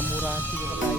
Murahan siguro kain.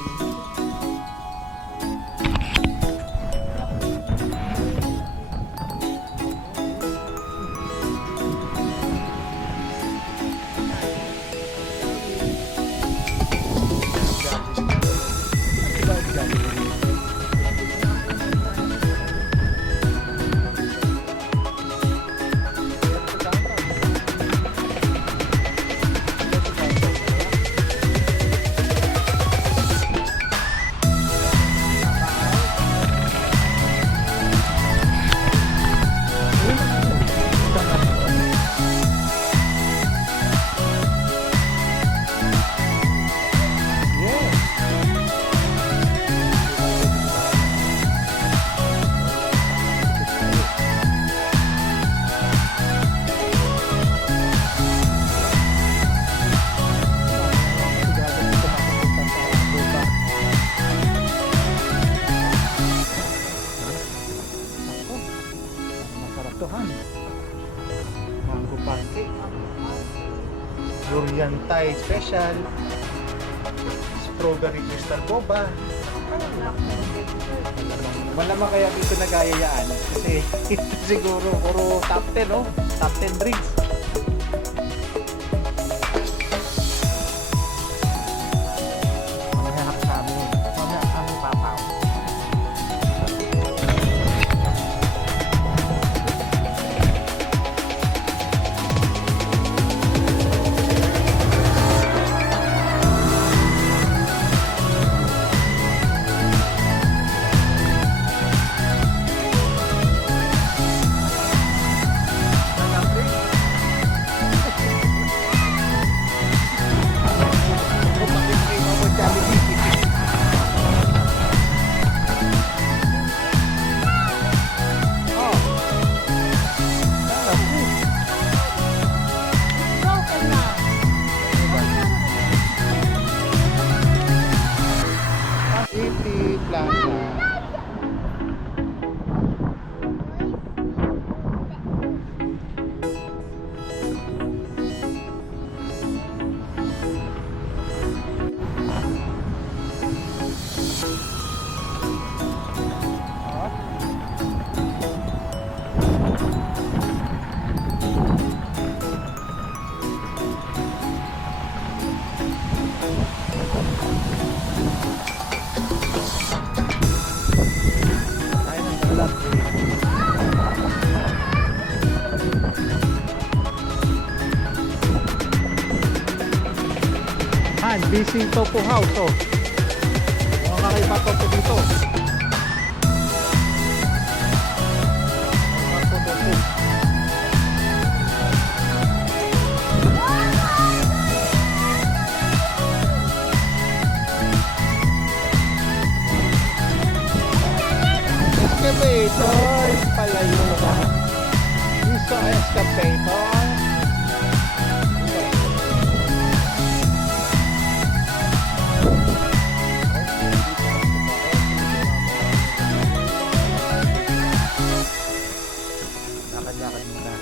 Mango pancake, durian Thai special, strawberry crystal boba. Malamang kaya dito nagayayaan kasi siguro puro top 10, no? Top 10 drinks. Mamaya sa amin. Mamaya kami papaw. Busy Tofu House, oh. Mga kakaiba tofu dito. Excavator pala yun. Gusto excavator. Lakad-lakad muna.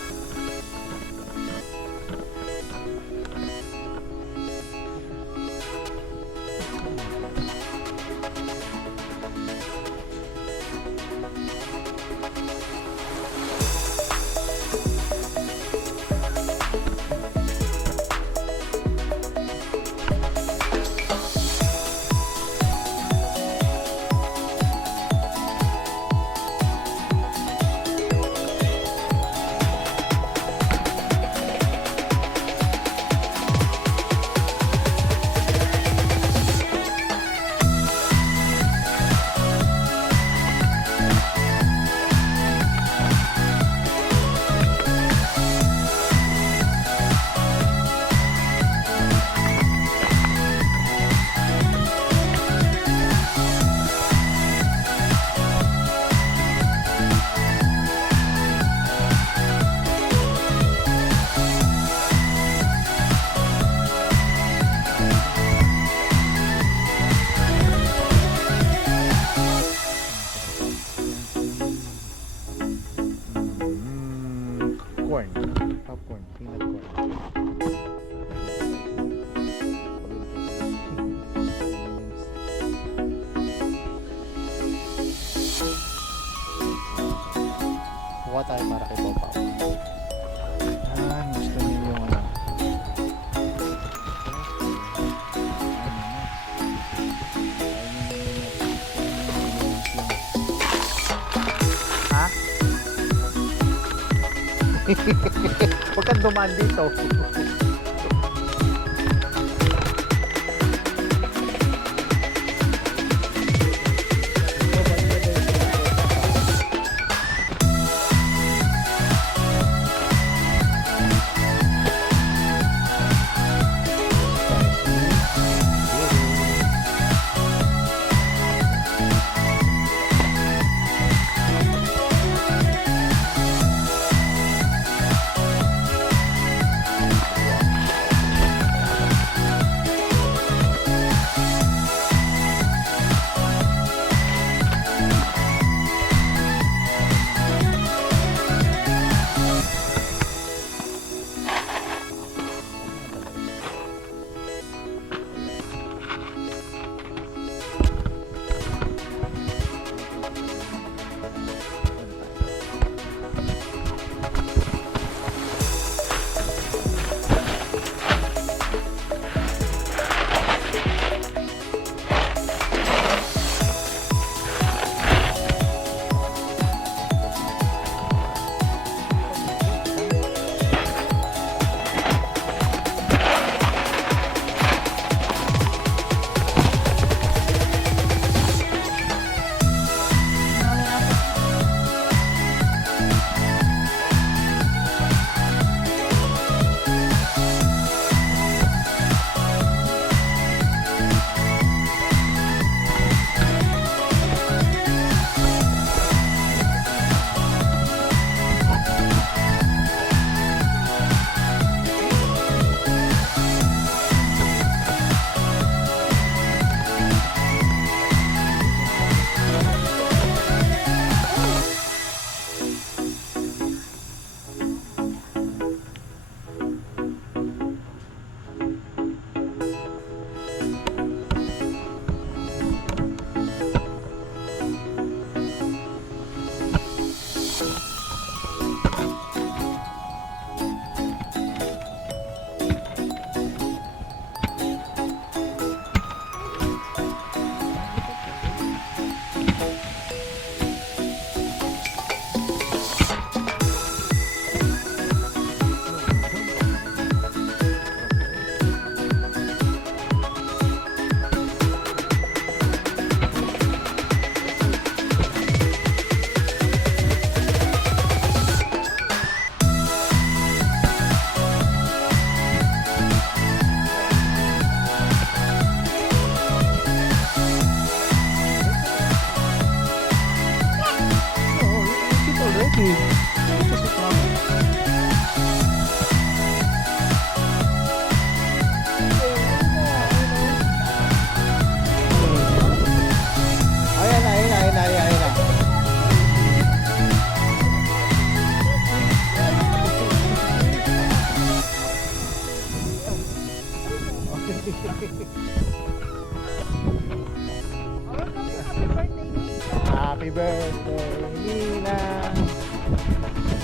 tayo para kay Papa. Gusto niyo yung ano. Ha? Huwag kang dumaan dito. Happy birthday, Nina.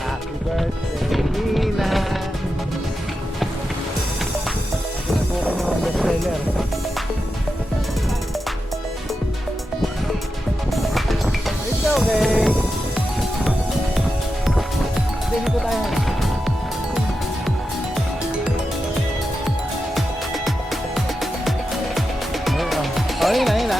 Happy birthday, Nina. Ito po kami mga bestseller. It's okay. Hindi ko tayo. Oh, yun na.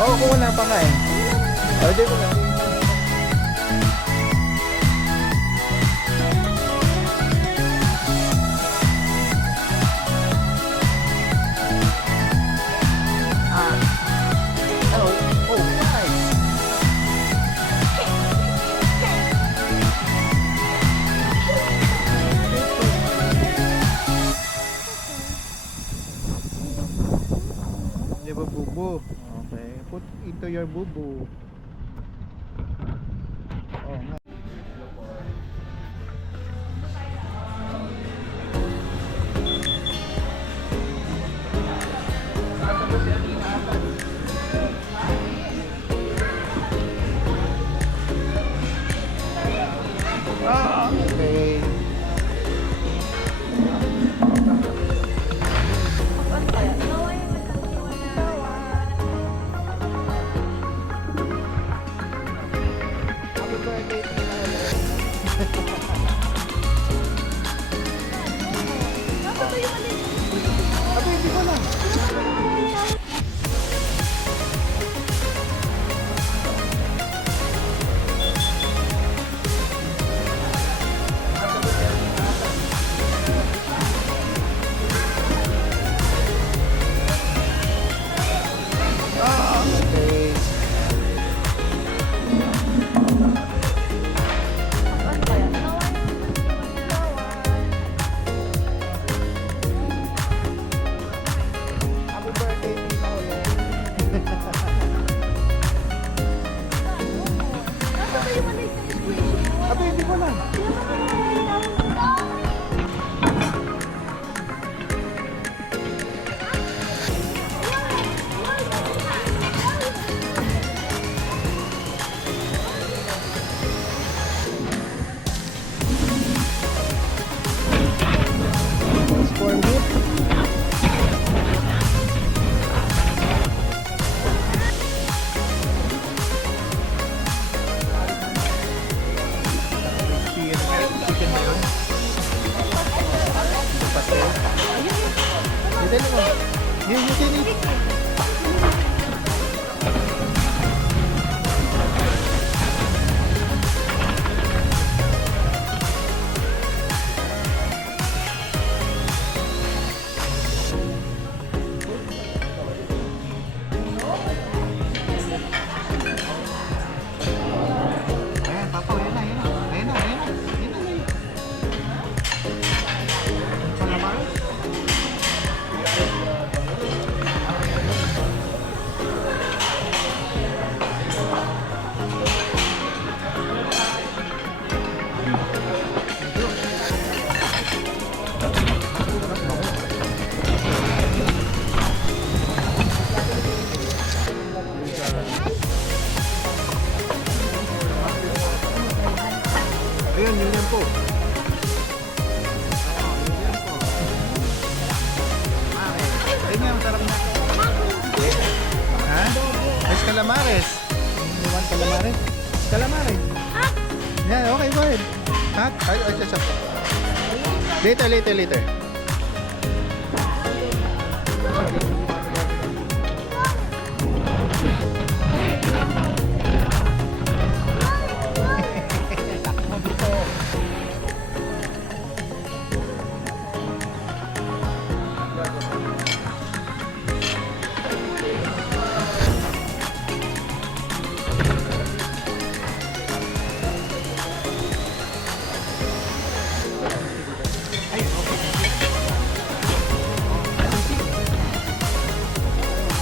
Oo, kung wala pa nga eh. O, di ko lang. Bubu. Okay. Put into your bubu. Oh, nga. Ate, hindi ko lang. Corn beef. Chicken ba yun? Pastel? Dito mo. Yun, yun. Ayan, Papa, yun na. Ayun na. Calamari? Ayun, yun yan po. Ayun nga, masarap na. Ha? Mas calamares. You want calamares? Calamares. Yeah, okay, go ahead. Hot? Ay, later.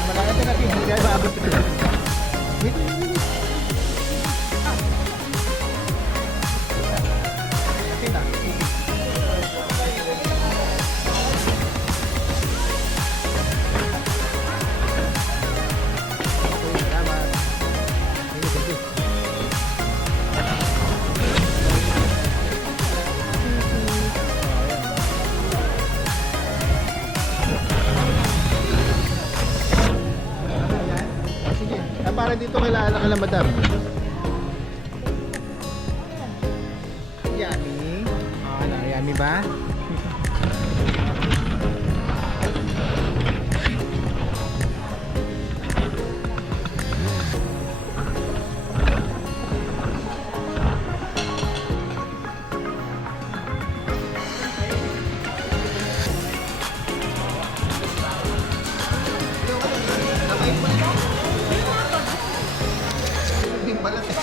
Malaki natin, hindi kaya maabot ito. Wait. Kita. Salamat. Sige. Para dito kailangan ka lang, madam. Yummy. Yummy ba? Hindi balat eh.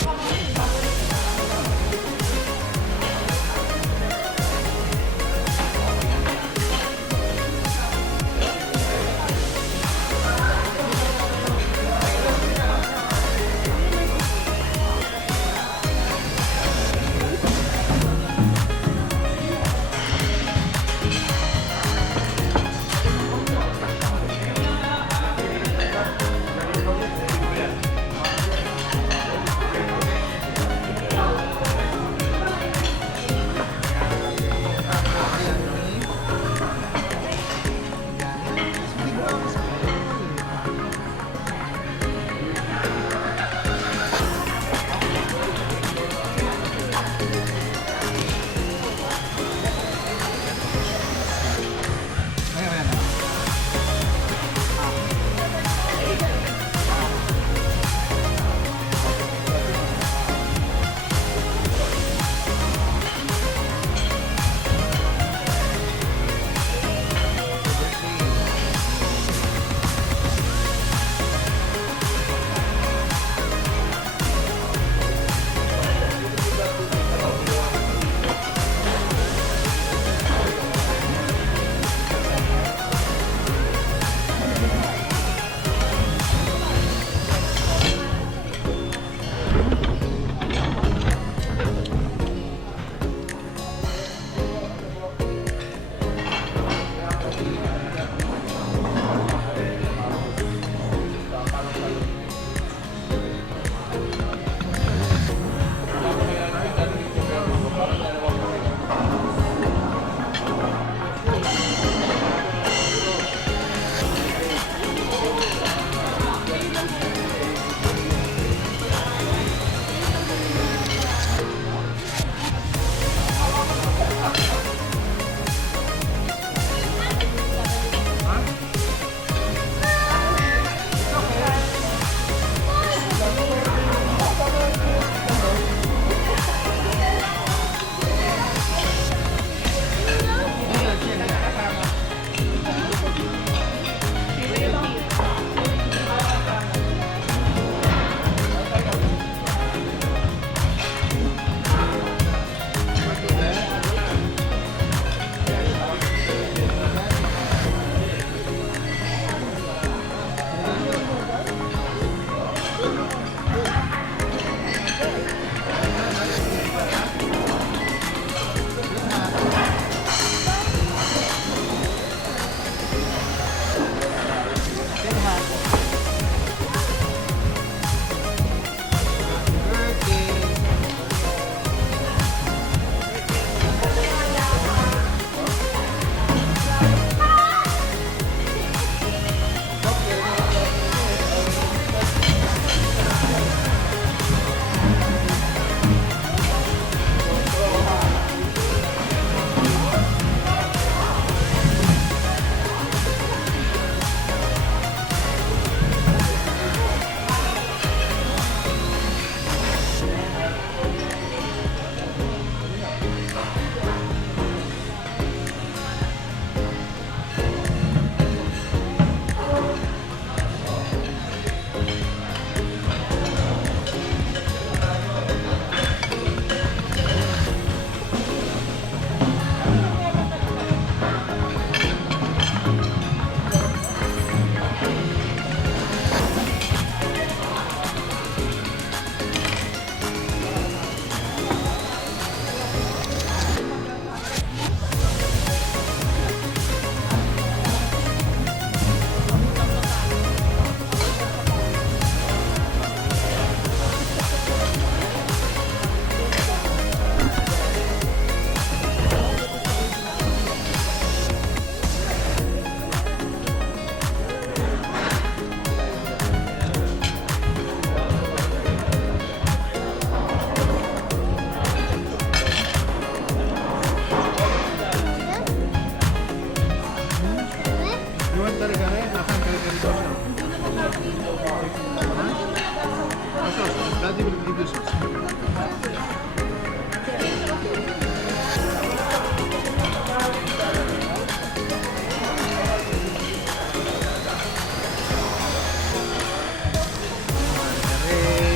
Review sauce.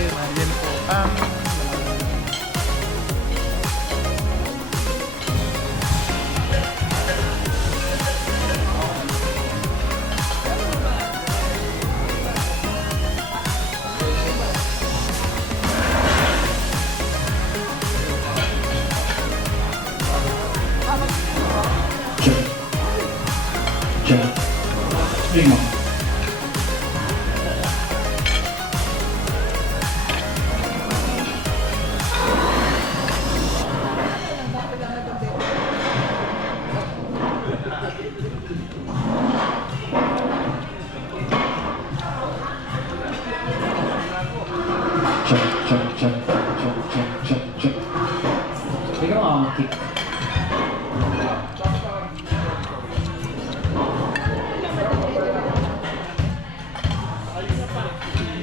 Nandyan po ang Check. Lima. Check. Ikaw ang kick.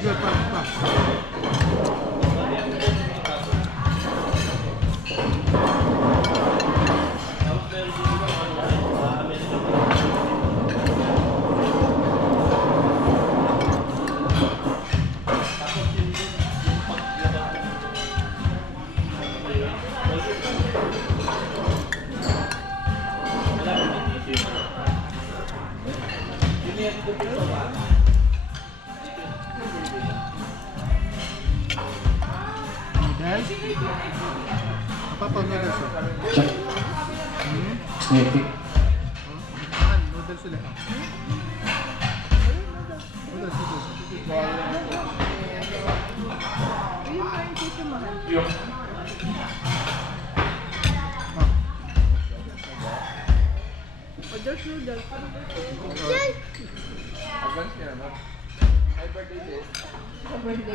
good pa. Noodles? Apa pa noodles? Check. Snake. Noodles ulit. Noodles.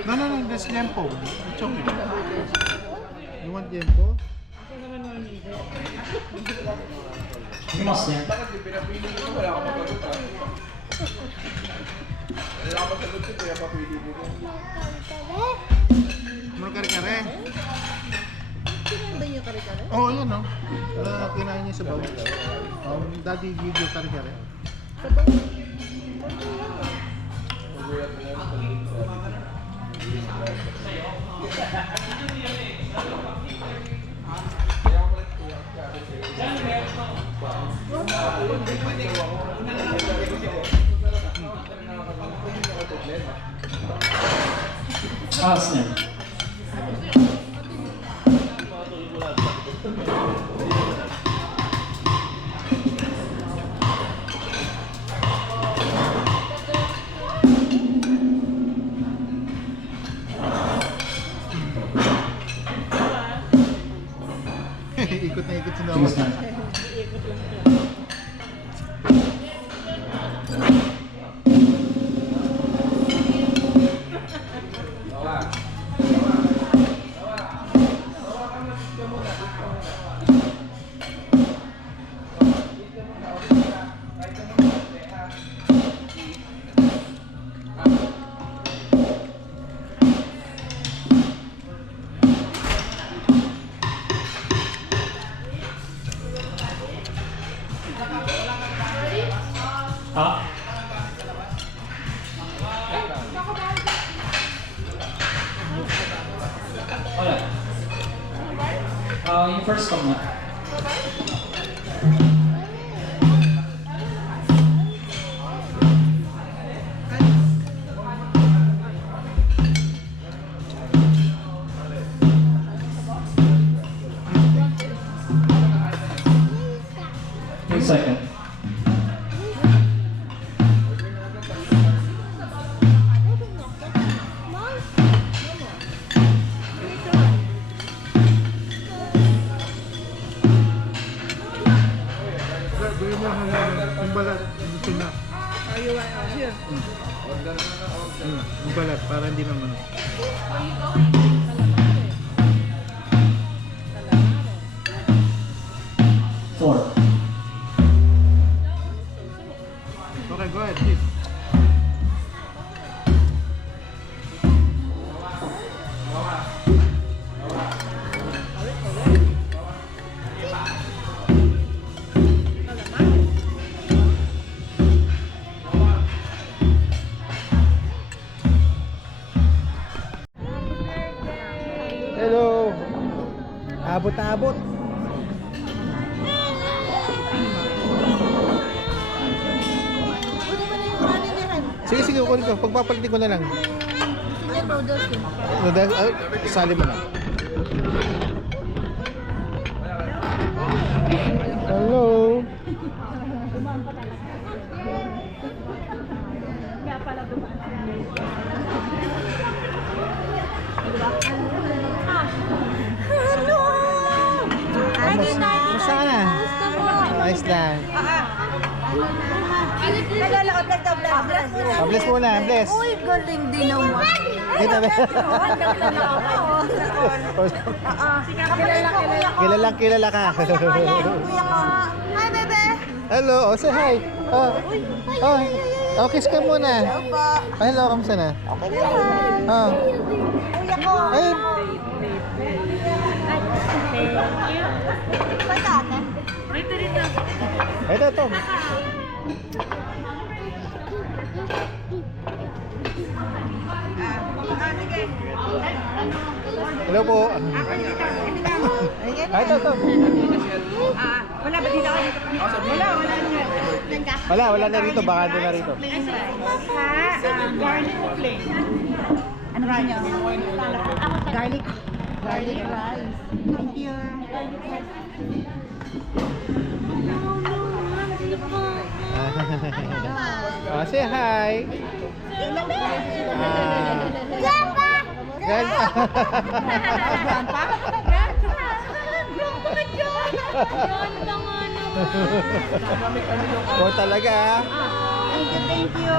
No, that's liempo. It's okay. You want liempo? Mas yan. Ano kare-kare? Kinain ba niyo kare-kare? Oo, yun no. Kinain niya sa bawang. Daddy video kare-kare. Snake. Ikot na ikot sa Sige, bawang. Snake. Ah. Wala. Yung first stop na. Yung second. Gawin mo yung balat. Gusto na. Here. Yung balat para hindi naman. Four. Okay, go ahead. Please. Abot na abot. Kunin mo na yung kanin yan. Sige, sige, kunin ko. Pagpapalitin ko na lang. Gusto niya noodles eh. Noodles, sali mo na. Hello. Hello! Kumusta ka na? Ayos lang. Nalalaot na ito, bless Bless muna, bless. Uy, galing din naman. Dito, bless. Kilala ka. Kuya ko. Hi, bebe. Hello, say hi. Kiss ka muna. Hello, kamusta na? Okay naman. Kuya ko. Ay, Patata. ito. Hello po. Ay, ito. Wala ba dito? Wala na rito. Baka doon na rito. Garlic plain. Ano ba niya? Garlic rice. Thank you. Say hi. Grandpa! Grandpa. Grandpa? Grandpa ka dyan! Grandpa nga naman. Ko talaga. Thank you.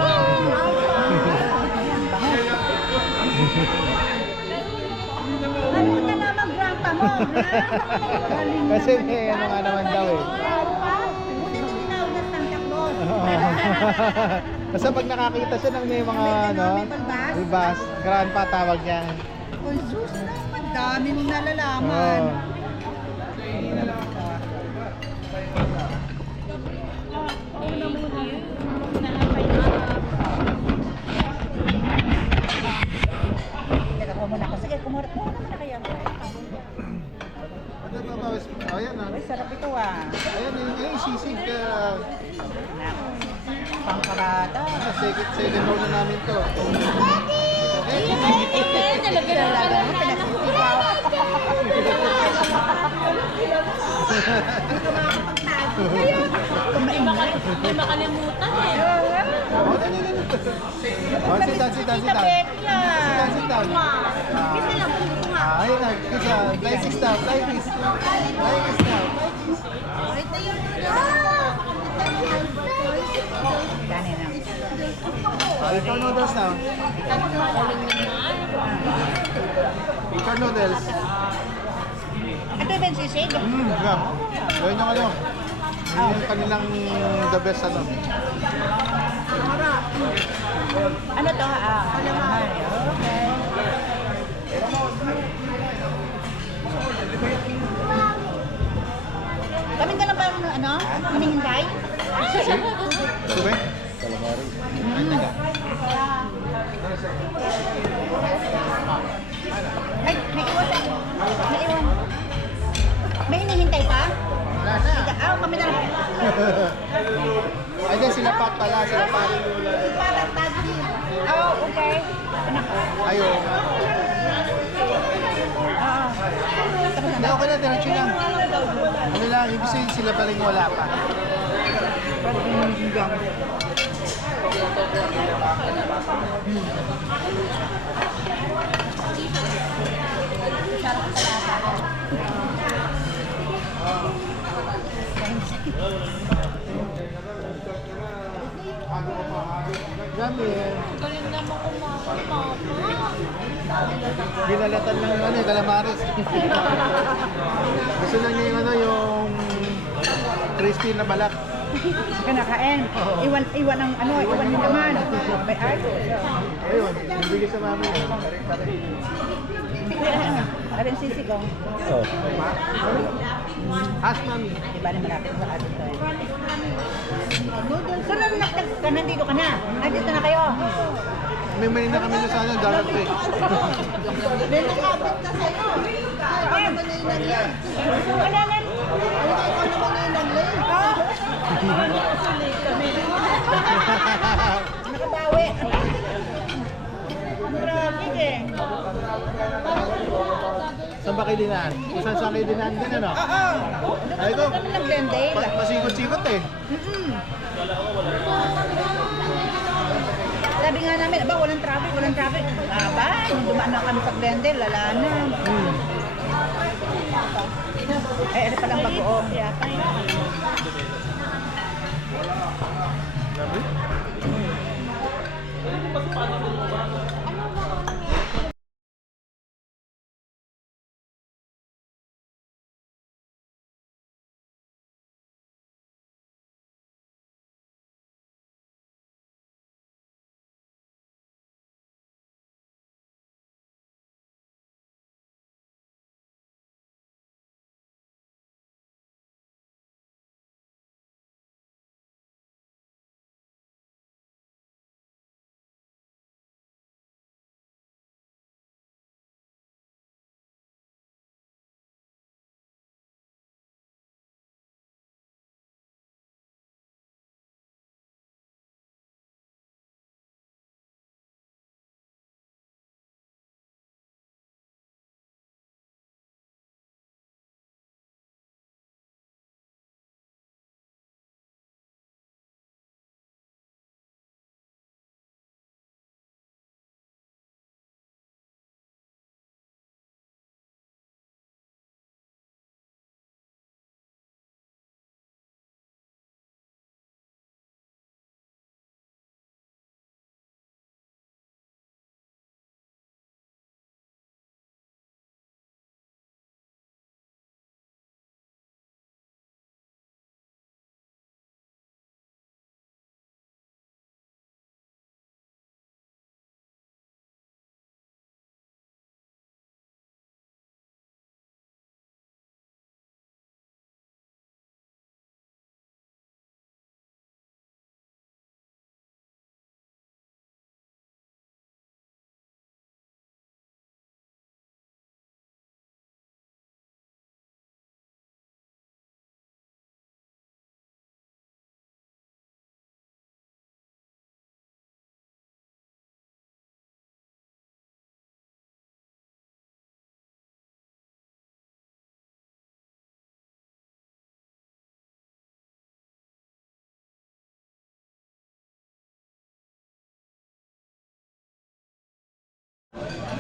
Ano na naman grandpa mo? Kasi may ano nga naman daw eh. Grandpa? Buti mo tinawag na Santa Claus. Kasi pag nakakita siya ng may mga ano, May balbas? balbas, grandpa tawag niya. Uy, sus naman. Dami mong nalalaman. Oo. Teka, kuha muna ako. Sige, kumuha muna kayo. Ayan na. Uy, sarap ito ah. Ayan yung sisig. Pangkarada. Second round na namin to. Talaga mo, pinagsisigaw. May makalimutan eh. Sit down. Sit down. Kasi lang, Ayun na. Kisa. Fly kiss down. Fly kiss. Fly kiss down. wait na yun. Gani na. Picture noodles now. Picture noodles. Ito yung sisig. Yeah. Gawin yung ano. Yun yung kanilang the best ano. Ano to? Calamari. Okay. Kami na lang ba ano? Hinihintay? Sube? Ay, may iwan. May hinihintay pa? Wala na. Kami na lang. Ay, di, sila Pat pala. Sila Pat. Oh, okay. Ayun. Hindi, okay na. Diretso lang. Ano lang, ibig sabihin sila pala yung wala pa. Grabe eh. Galing naman kumain, Papa. Binalatan lang yung ano, yung calamares. Gusto lang niya yung ano, yung crispy na balat. Kinakain. Iwan ang ano, iwan yung naman. May art. Ayun, bibigay sa mami. Ano yung sisig ko? Oh. Ask mami. Diba na malapit sa atin to eh. So, nandito ka na. Nandito na kayo. Mamimili na kami na sa ano, Dollar Tree. May nakabit na sa'yo. Ikaw naman na inanlay. Wala na. Ikaw naman na inanlay. Nakabawi. Traffic eh. Saan ba kayo dinaan? Kung saan kayo dinaan din, ano? Oo. Ay ko, Kami ng Glendale. pasikot-sikot eh. Sabi nga namin, aba, walang traffic, walang traffic. Aba, nung dumaan na kami sa Glendale, lala na. Ay, ano palang bagoong.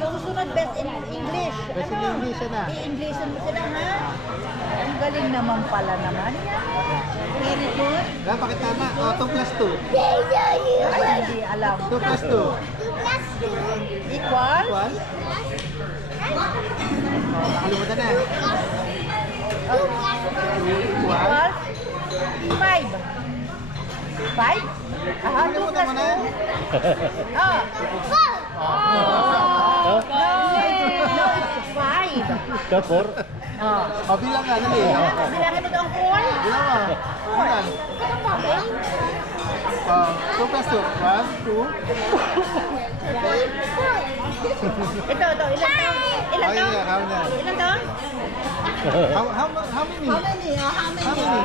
Yung susunod, best in English. Best in English na. I-Englishan mo sila, ha? Ang galing naman pala naman. Very good. Bakit tama? O, 2 plus 2. Ay, hindi alam. 2 plus 2. Equal? Equal? O, nakalimutan na. Equal? 5. 5? Ah, 2 Nakalimutan plus mo na. 2. Ah. No, it's 5. Kapor? Oh. O, bilang nga, dali. Bilangin mo daw ang call. Bilang mo. Bilang. O, 2 plus 2. 1, 2. Ito, ilan taon? Ilan Oh, taon? yeah, count na. Ilan taon? How many? How many? How How many? many?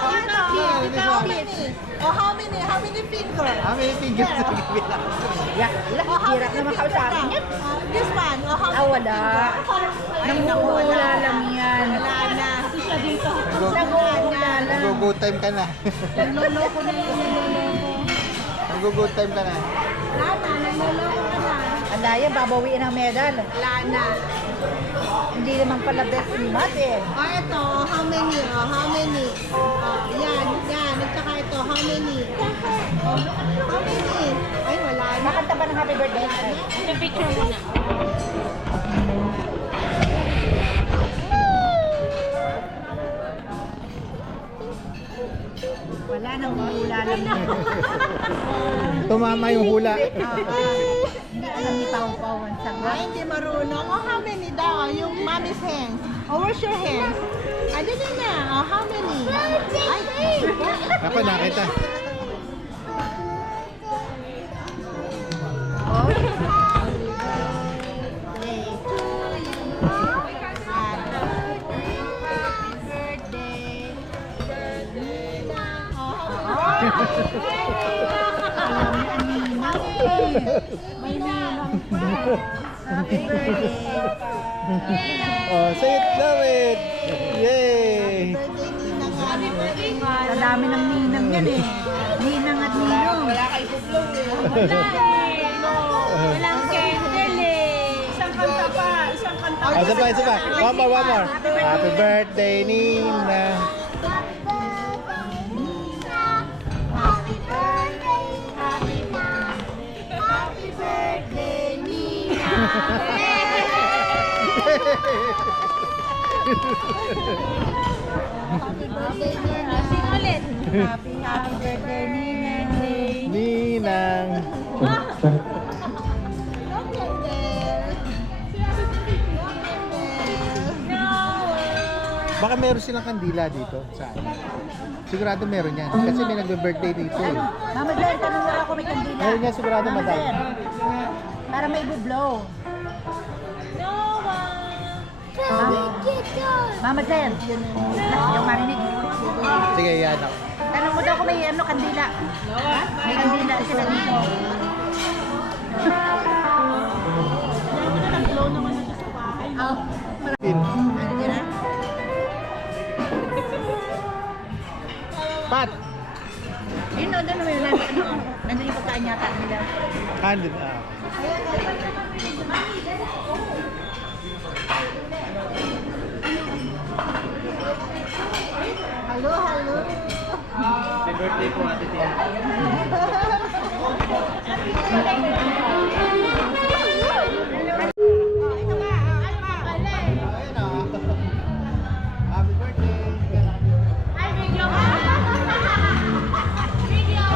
How many? Oh, how many? How many fingers? How many fingers? Bilang. Yak, hirap naman kausapin yan. This one. Oh, how Ah, wala. Nanguhula lang yan. Wala na. Nanguhula lang. Nag-go time ka na. Nanloloko na yun. Nag-go time ka na. Wala na. Nanloloko ka na. Ang daya, babawiin ang medal. Wala na. Hindi naman pala best in math eh. Oh, ito. How many? Oh, how many? Oh, yan. At saka ito. How many? Oh, how many? Ay, wala na. Makanta ba ng happy birthday? Picture muna. Wala nang hula lang. Tumama yung hula. Hindi Alam ni Pau Pau ang Ay, sagot. hindi marunong. Oh, how many daw? Yung mommy's hands. Oh, where's your hands? Ay, dali na. Oh, how many? Ay, Ako nakita. Happy birthday. Oh, say it, love it. Yay! Sa dami ng ninang yan eh. Ninang at ninong. Walang candle eh. Isang kanta pa. Isang kanta pa. Oh, isa pa. One more. Happy birthday, Nina. Sing ulit. Happy birthday, Ninang. Ninang. Baka meron silang kandila dito sa amin. Sigurado meron yan. Kasi may nagbe-birthday dito eh. Mama Jen, tanong mo ako may kandila. Meron yan sigurado Mama madami. Jen, para may blow. Mama Jen, yung marinig. Sige, yan ako. Tanong mo daw kung may ano, kandila. May kandila sila dito. Pin. Ano dyan ah? Pat! Yun o, doon may nandun yung pagkain yata nila. Handed. Hello, hello. Happy birthday po, Ate Tia. Happy birthday! Ay, video ka. Video.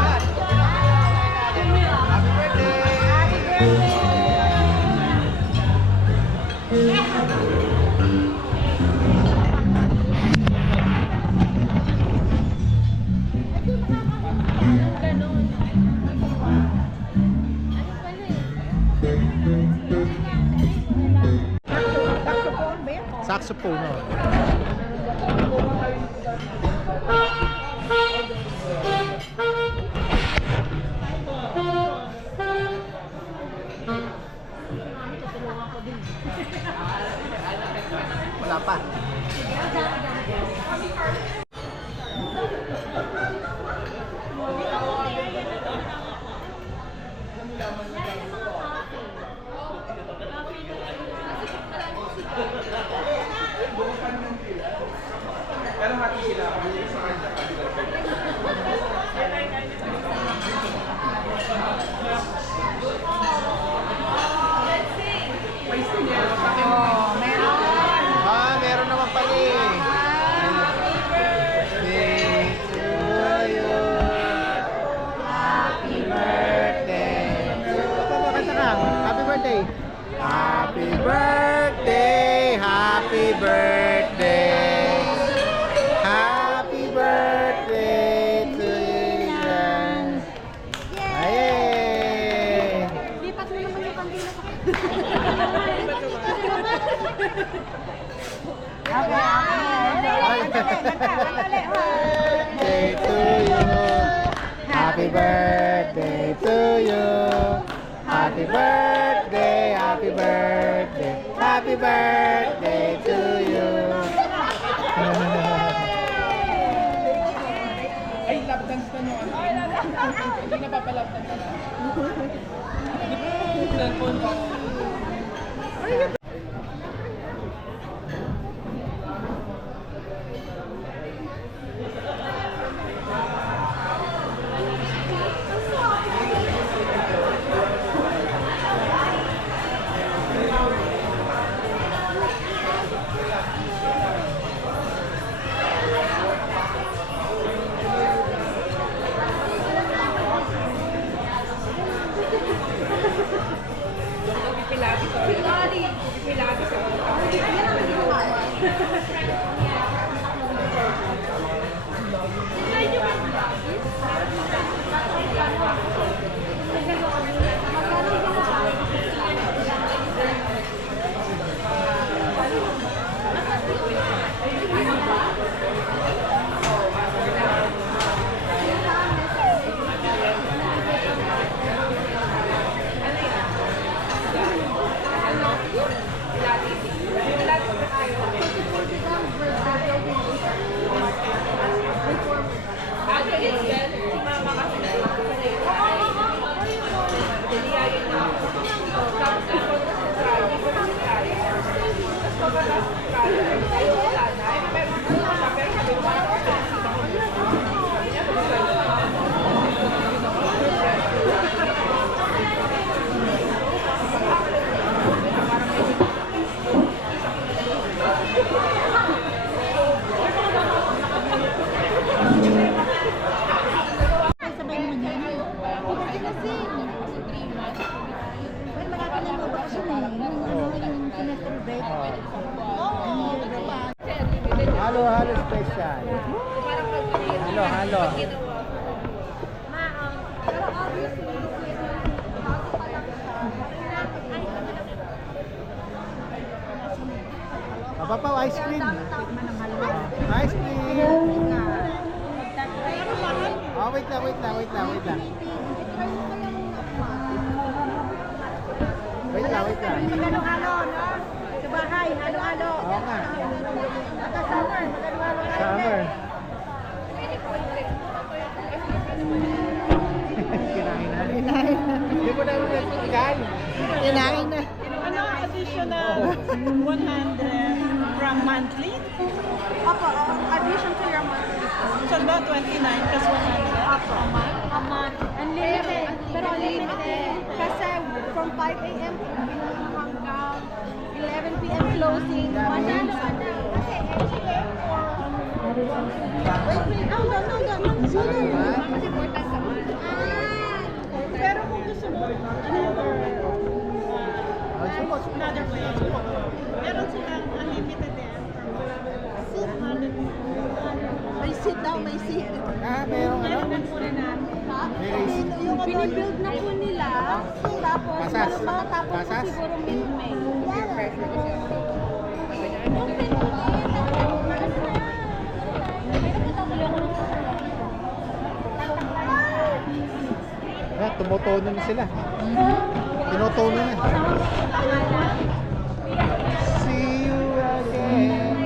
Happy birthday! Ganun. Ano pala eh? Saxophone, no? Wala pa. Meron naman pala eh. Birthday to you. Happy birthday. Kanta ka. Happy birthday. Happy birthday. Happy birthday. Happy birthday to you. Ayay. Lipat mo naman yung kandila sa Okay, Birthday to you. Happy birthday to you. Happy birthday, happy birthday, happy birthday to you. Ay, lap dance na nung ano. Hindi na papalap dance na. Cellphone pa. Boxing. Well, marami na mga boxing eh. Yung semester break. Oo, diba? Halo special. Halo. Pero obviously, Papaw, ice cream. Ice cream. Oh, wait lang. Wait lang. Halo-halo, no? Sa bahay, halo-halo. Oo nga. Summer, mag-halo-halo. Summer. Kinain na. Hindi mo namin nagkain. kinain na. Ano, additional 100 from monthly? Opo, addition to your monthly. So about 29 plus 100? Opo, a month. Unlimited. Pero unlimited. Kasi from 5 a.m. hanggang 11 p.m. closing. Manalo ka na. Kasi Wait. Hold on. mas important sa month. Pero kung gusto mo, another way. Meron silang unlimited din. May seat daw, may seat. Merong ano? Meron po rin namin. Yung ano, Binibuild na po nila. Tapos, Pasas. makatapos po Pasas. siguro mid-May. Tumutono na sila. Tinutono na. See you again.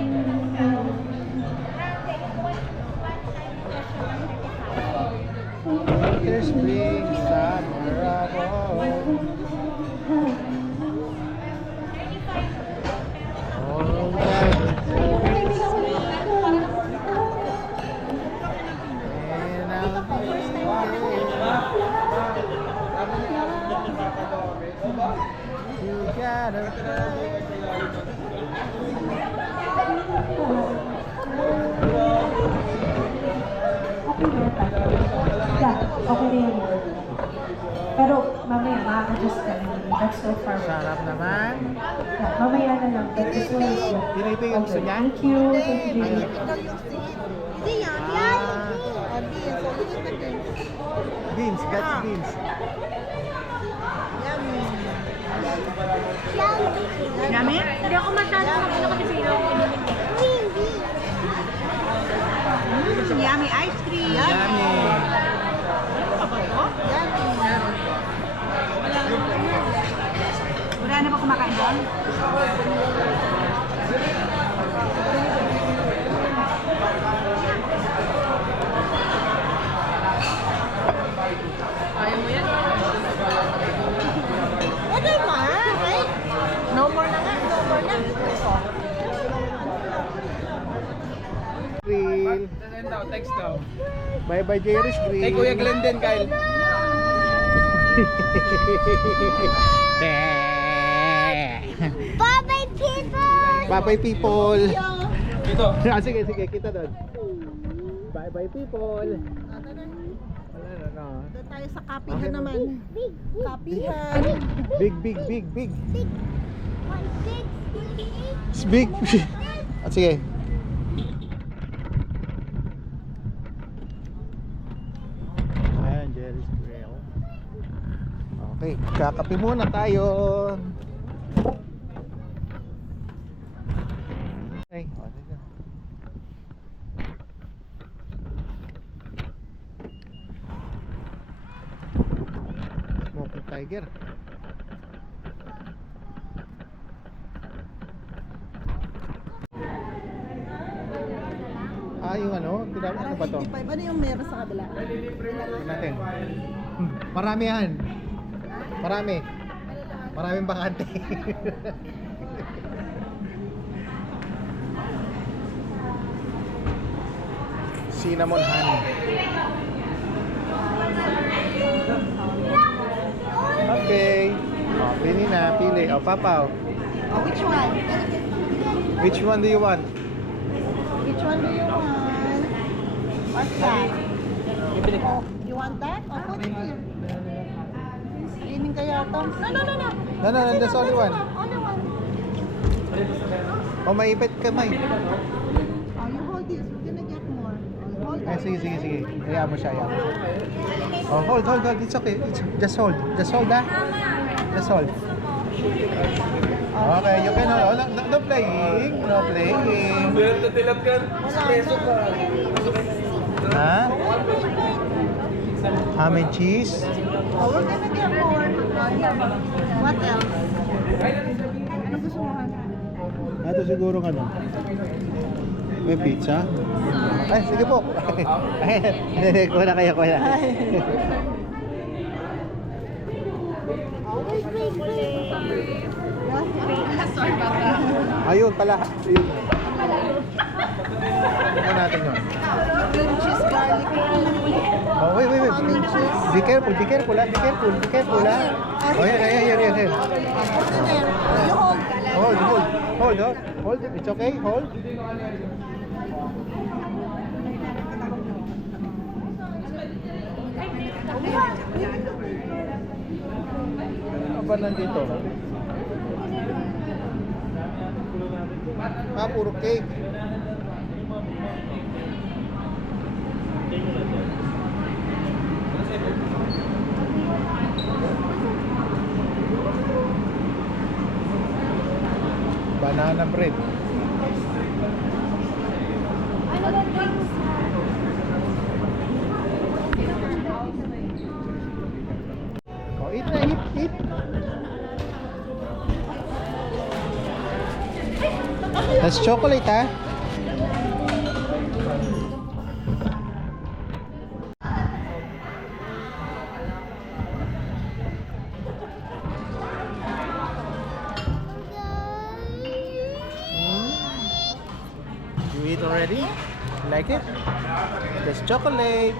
Winter, spring, summer, autumn. All that. And I'll be you gotta Yeah, okay na yun. Pero mamaya makaka-adjust ka na. That's so far. sarap naman. Yeah, mamaya na lang. But this one is good. Pinipig yung gusto niya? Thank you. Thank you, Julie. Hindi yan. Yan. O, beans. So, yun yung beans. Beans, got beans. Yummy. Dami? Hindi ako masyadong nakakapipino. Yummy ice cream. Yummy. Wala na ba kumakain doon? Ano ba? No more na nga. No more na. Grill. Send daw, text daw. Bye-bye, Jerry's Grill. Kay Kuya Glenn din, Kyle. Bye-bye, people! Bye-bye, people. Dito. Sige, kita doon. Bye-bye, people. Wala na. Doon tayo sa kapihan naman. Kapihan. Big. It's big. Sige. Ayan, Jerry's Grill. Okay, kakape muna tayo. Okay, sige. Smoking Tiger. Yung ano? Ano ba to? 55. Ano yung meron sa kabila? Tingnan natin. Marami yan. Maraming bakante. Cinnamon honey. Okay. Pili na, pili. Papaw. Oh, which one? Which one do you want? Which one do you want? What's that? Oh, you want that? Oh, put it here. kaya to? No. No, there's only one. Only one. Oh, maipit kamay. Oh, you hold this. We're gonna get more. Hold Eh, sige. Hayaan mo siya, Oh, hold. It's okay. Just hold. Just hold, ah. Just hold. Okay, you can hold. No playing. No playing. Ha? Ham and cheese? Oh, we're gonna get more. What else? Anong gusto mo? Ito siguro ano? May pizza? Ay, sige po. Ay, kuha na kayo. Sorry about that. Ayun pala. Ayun. Ano natin yun? Cream cheese, garlic. Oh, wait. Ham and cheese. Be careful, Be careful, ah. Oh, yan. You hold. Hold. It's okay, hold. Ano ba nandito? Puro cake. Banana bread. Oh, eat. That's chocolate, ha? You eat already? Like it? That's chocolate.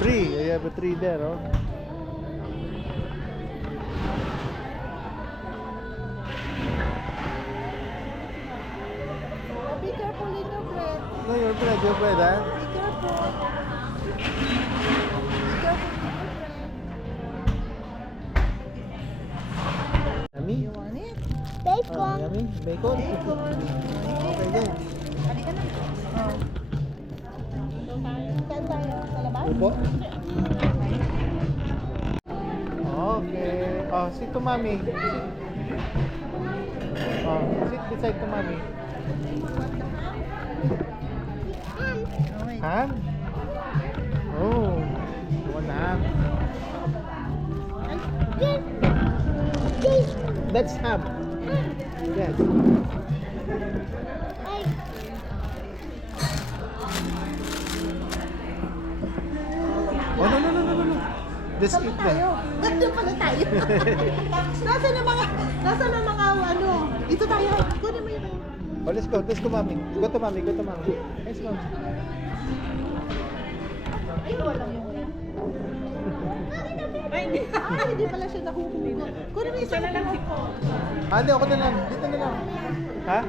Three. You have a tree there, oh. Be careful with your bread. No, your bread, ha? Be careful. Yummy? You want it? Yummy? Bacon? Okay, then. Saan tayo? Sa labas? Upo? Okay. Oh, sit to mommy. Oh, sit beside to mommy. Ham? Oh, one ham. That's ham. Yes. Oh, no. Just eat that. Ganito pala tayo. Nasaan ang mga ano? Dito tayo. Kunin mo yun. Oh, let's go, mommy. Go to mommy. Yes, mom. Ay, walang yung hindi pala siya nahuhugot. Kunin mo isa na lang. Hindi, ako na lang. Dito na lang. Ha?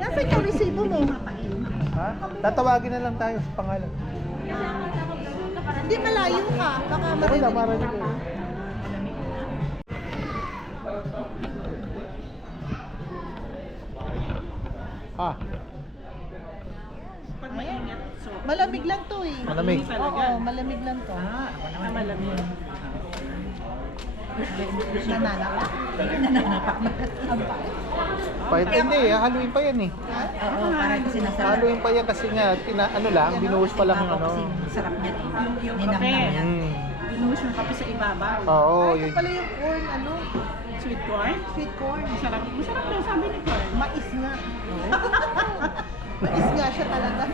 Nasaan yung resibo mo? Ha? Tatawagin na lang tayo sa pangalan. Hindi malayo ka. Baka Ako marinig. na, marinig ko. Ah, Malamig lang to eh. malamig. Oo, malamig lang to. Malamig. Nananapak. Hindi, haluin pa yan eh. Oo, parang sinasabi. Haluin pa yan kasi nga, ano lang, binuhos pa lang ng ano. Sarap niya din. Ninamnam niya. Binuhos yung kape sa ibabaw. Oo, Ito yun. pala yung corn, ano? Sweet corn. Sweet corn. Masarap daw sabi ni Corn. Mais nga. Mais nga siya talaga.